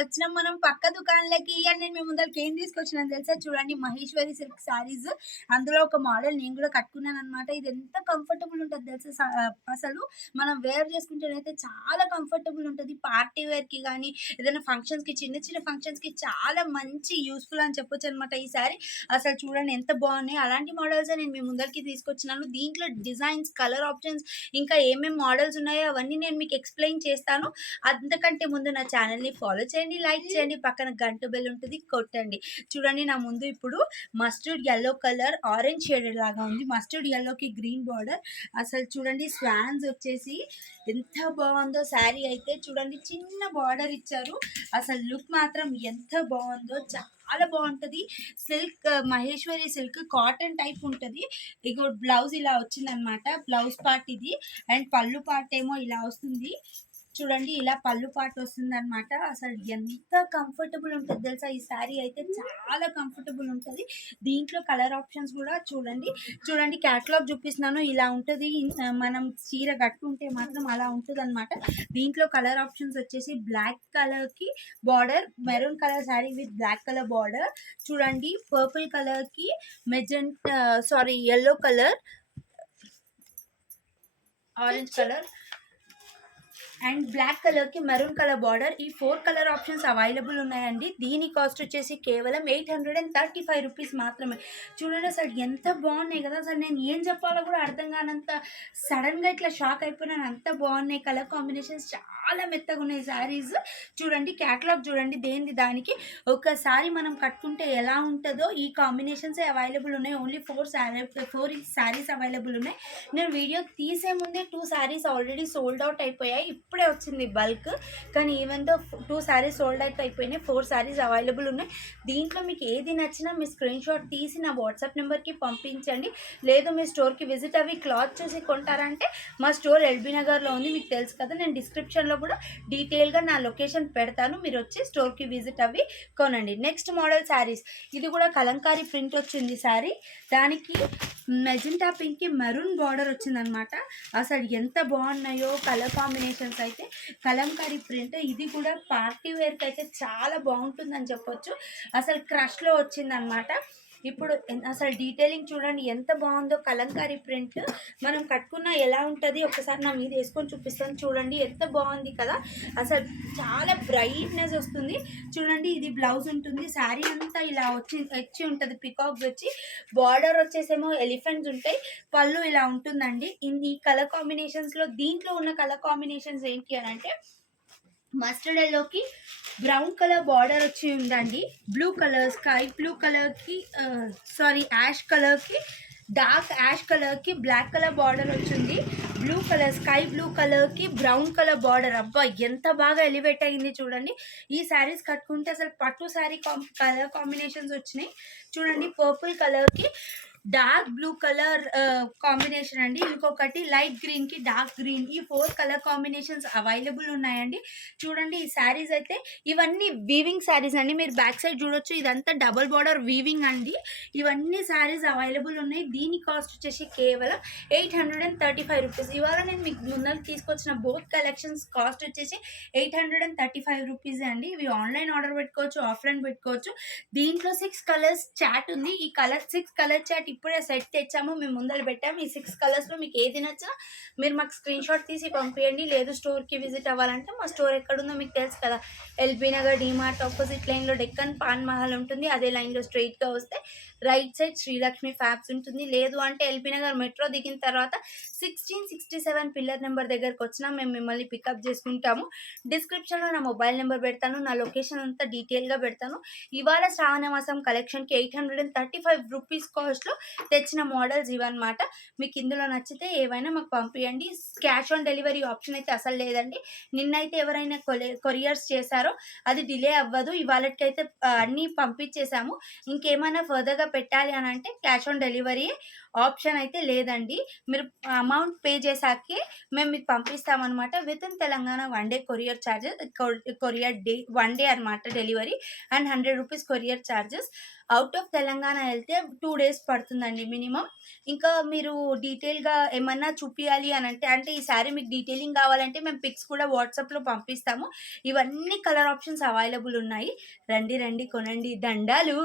వచ్చినాం మనం పక్క దుకాణాలకి. ఇవన్నీ నేను మీ ముందరికి ఏం తీసుకొచ్చినా తెలుసా, చూడండి మహేశ్వరి సిల్క్ శారీస్. అందులో ఒక మోడల్ నేను కూడా కట్టుకున్నాను అనమాట. ఇది ఎంత కంఫర్టబుల్ ఉంటుంది తెలుసా, అసలు మనం వేర్ చేసుకుంటేనైతే చాలా కంఫర్టబుల్ ఉంటుంది. పార్టీ వేర్కి కానీ ఏదైనా ఫంక్షన్స్కి, చిన్న చిన్న ఫంక్షన్స్కి చాలా మంచి యూస్ఫుల్ అని చెప్పొచ్చు అనమాట ఈ శారీ. అసలు చూడండి ఎంత బాగున్నాయి. అలాంటి మోడల్స్ నేను మీ ముందరికి తీసుకొచ్చినాను. దీంట్లో డిజైన్స్, కలర్ ఆప్షన్స్, ఇంకా ఏమేమి మోడల్స్ ఉన్నాయో అవన్నీ నేను మీకు ఎక్స్ప్లెయిన్ చేస్తాను. అంతకంటే ముందు నా ఛానల్ని ఫాలో చేయండి, లైక్ చేయండి, పక్కన గంట బెల్ ఉంటుంది కొట్టండి. చూడండి నా ముందు ఇప్పుడు mustard yellow colour, orange shaded లాగా ఉంది. మస్టర్డ్ ఎల్లోకి గ్రీన్ బార్డర్. అసలు చూడండి స్వాన్స్ వచ్చేసి ఎంత బాగుందో. శారీ అయితే చూడండి చిన్న బార్డర్ ఇచ్చారు. అసలు లుక్ మాత్రం ఎంత బాగుందో, చాలా బాగుంటుంది. Silk, Maheshwari silk cotton type ఉంటుంది. ఇక బ్లౌజ్ ఇలా వచ్చిందనమాట. బ్లౌజ్ పార్ట్ ఇది. అండ్ పళ్ళు పార్ట్ ఏమో ఇలా వస్తుంది. చూడండి ఇలా పళ్ళు పాటు వస్తుంది అనమాట. అసలు ఎంత కంఫర్టబుల్ ఉంటుంది తెలుసా ఈ శారీ అయితే, చాలా కంఫర్టబుల్ ఉంటుంది. దీంట్లో కలర్ ఆప్షన్స్ కూడా చూడండి క్యాటలాగ్ చూపిస్తున్నాను. ఇలా ఉంటుంది. మనం చీర కట్టుకుంటే మాత్రం అలా ఉంటుంది అనమాట. దీంట్లో కలర్ ఆప్షన్స్ వచ్చేసి బ్లాక్ కలర్కి border, maroon colour sari with black colour border. చూడండి పర్పుల్ కలర్కి yellow colour, orange colour and black కలర్కి మెరూన్ కలర్ బార్డర్. ఈ 4 కలర్ ఆప్షన్స్ అవైలబుల్ ఉన్నాయండి. దీని కాస్ట్ వచ్చేసి కేవలం 835 రూపీస్ మాత్రమే. చూడండి అసలు ఎంత బాగున్నాయి కదా. అసలు నేను ఏం చెప్పాలో కూడా అర్థం కానంత సడన్గా ఇట్లా షాక్ అయిపోయినాను. అంత బాగున్నాయి. కలర్ కాంబినేషన్స్ చాలా మెత్తగా ఉన్నాయి శారీస్. చూడండి క్యాటలాగ్ చూడండి, దేనిది దానికి. ఒకసారి మనం కట్టుకుంటే ఎలా ఉంటుందో ఈ కాంబినేషన్స్ అవైలబుల్ ఉన్నాయి. ఓన్లీ 4 శారీస్ అవైలబుల్ ఉన్నాయి. నేను వీడియో తీసే ముందే 2 శారీస్ ఆల్రెడీ సోల్డ్ అవుట్ అయిపోయాయి. ఇప్పుడే వచ్చింది బల్క్. కానీ even though 2 saris sold out అయిపోయినాయి. 4 శారీస్ అవైలబుల్ ఉన్నాయి. దీంట్లో మీకు ఏది నచ్చినా మీ స్క్రీన్ షాట్ తీసి నా వాట్సాప్ నెంబర్కి పంపించండి. లేదు మీ స్టోర్కి విజిట్ అవి క్లాత్ చూసి కొంటారంటే మా స్టోర్ ఎల్బీ నగర్లో ఉంది, మీకు తెలుసు కదా. నేను డిస్క్రిప్షన్లో కూడా డీటెయిల్గా నా లొకేషన్ పెడతాను, మీరు వచ్చి స్టోర్కి విజిట్ అవి కొనండి. Next model saris. ఇది కూడా కలంకారీ ప్రింట్ వచ్చింది శారీ. దానికి మెజెంటా పింక్కి మెరూన్ బార్డర్ వచ్చిందనమాట. అసలు ఎంత బాగున్నాయో కలర్ కాంబినేషన్స్ అయితే. కలంకారీ ప్రింట్. ఇది కూడా పార్టీ వేర్కి అయితే చాలా బాగుంటుందని చెప్పొచ్చు. అసలు క్రష్లో వచ్చిందనమాట. ఇప్పుడు అసలు డీటెయిలింగ్ చూడండి ఎంత బాగుందో. కలంకారీ ప్రింట్ మనం కట్టుకున్న ఎలా ఉంటుంది ఒకసారి నా మీద వేసుకొని చూపిస్తాను. చూడండి ఎంత బాగుంది కదా. అసలు చాలా బ్రైట్నెస్ వస్తుంది. చూడండి ఇది బ్లౌజ్ ఉంటుంది. శారీ అంతా ఇలా వచ్చి ఉంటుంది. పికాక్స్ వచ్చి బార్డర్ వచ్చేసేమో ఎలిఫెంట్స్ ఉంటాయి. పళ్ళు ఇలా ఉంటుందండి. ఈ కలర్ కాంబినేషన్స్లో దీంట్లో ఉన్న కలర్ కాంబినేషన్స్ ఏంటి అని అంటే, మస్టర్డ్ ఎల్లోకి బ్రౌన్ కలర్ బార్డర్ వచ్చి ఉందండి. బ్లూ కలర్, స్కై బ్లూ కలర్కి యాష్ కలర్కి, డార్క్ యాష్ కలర్కి బ్లాక్ కలర్ బార్డర్ వచ్చింది. బ్లూ కలర్, స్కై బ్లూ కలర్కి బ్రౌన్ కలర్ బార్డర్. అబ్బా ఎంత బాగా ఎలివేట్ అయింది చూడండి. ఈ శారీస్ కట్టుకుంటే అసలు పట్టు శారీ కలర్ కాంబినేషన్స్ వచ్చినాయి. చూడండి పర్పుల్ కలర్కి డార్క్ బ్లూ కలర్ కాంబినేషన్ అండి. ఇంకొకటి లైట్ గ్రీన్కి డార్క్ గ్రీన్. ఈ 4 కలర్ కాంబినేషన్స్ అవైలబుల్ ఉన్నాయండి. చూడండి ఈ శారీస్ అయితే ఇవన్నీ వీవింగ్ శారీస్ అండి. మీరు బ్యాక్ సైడ్ చూడొచ్చు, ఇదంతా డబుల్ బార్డర్ వీవింగ్ అండి. ఇవన్నీ శారీస్ అవైలబుల్ ఉన్నాయి. దీని కాస్ట్ వచ్చేసి కేవలం 835 రూపీస్. ఇవాళ నేను మీకు ముందరకు తీసుకొచ్చిన బోత్ కలెక్షన్స్ కాస్ట్ వచ్చేసి 835 రూపీస్ అండి. ఇవి ఆన్లైన్ ఆర్డర్ పెట్టుకోవచ్చు, ఆఫ్లైన్ పెట్టుకోవచ్చు. దీంట్లో 6 కలర్స్ చాట్ ఉంది. ఈ 6 కలర్ చాట్ ఇప్పుడే సెట్ తెచ్చాము, మేము ముందర పెట్టాము. ఈ 6 కలర్స్లో మీకు ఏది నచ్చినా మీరు మాకు స్క్రీన్ షాట్ తీసి పంపించండి. లేదు స్టోర్కి విజిట్ అవ్వాలంటే మా స్టోర్ ఎక్కడుందో మీకు తెలుసు కదా. ఎల్బీ నగర్ డీమార్ట్ ఆపోజిట్ లైన్లో డెక్కన్ పాన్ మహల్ ఉంటుంది. అదే లైన్లో స్ట్రైట్గా వస్తే రైట్ సైడ్ శ్రీలక్ష్మి ఫ్యాబ్స్ ఉంటుంది. లేదు అంటే ఎల్బీ నగర్ మెట్రో దిగిన తర్వాత 1667 పిల్లర్ నెంబర్ దగ్గరకు వచ్చినా మేము మిమ్మల్ని పికప్ చేసుకుంటాము. డిస్క్రిప్షన్లో నా మొబైల్ నెంబర్ పెడతాను, నా లొకేషన్ అంతా డీటెయిల్గా పెడతాను. ఇవాళ శ్రావణ మాసం కలెక్షన్కి 835 రూపీస్ కాస్ట్లో తెచ్చిన మోడల్స్ ఇవన్నమాట. మీకు ఇందులో నచ్చితే ఏవైనా మాకు పంపించండి. క్యాష్ ఆన్ డెలివరీ ఆప్షన్ అయితే అసలు లేదండి. నిన్నైతే ఎవరైనా కొరియర్స్ చేశారో అది డిలే అవ్వదు. ఇవాళకైతే అన్నీ పంపించేసాము. ఇంకేమైనా ఫర్దర్గా పెట్టాలి అని అంటే క్యాష్ ఆన్ డెలివరీ ఆప్షన్ అయితే లేదండి. మీరు అమౌంట్ పే చేశాకే మేము మీకు పంపిస్తామనమాట. Within Telangana 1 day courier charges courier day 1 day అనమాట delivery and ₹100 courier charges. Out of Telangana ఎళ్తే 2 డేస్ పడుతుందండి మినిమమ్. ఇంకా మీరు డీటెయిల్‌గా ఏమన్నా చూపియాలి అనంటే అంటే ఈ శారీ మీకు డీటెయిలింగ్ కావాలంటే మేము పిక్స్ కూడా వాట్సాప్‌లో పంపిస్తాము. ఇవన్నీ కలర్ ఆప్షన్స్ అవైలబుల్ ఉన్నాయి. రండి, రండి కొనండి. దండాలు.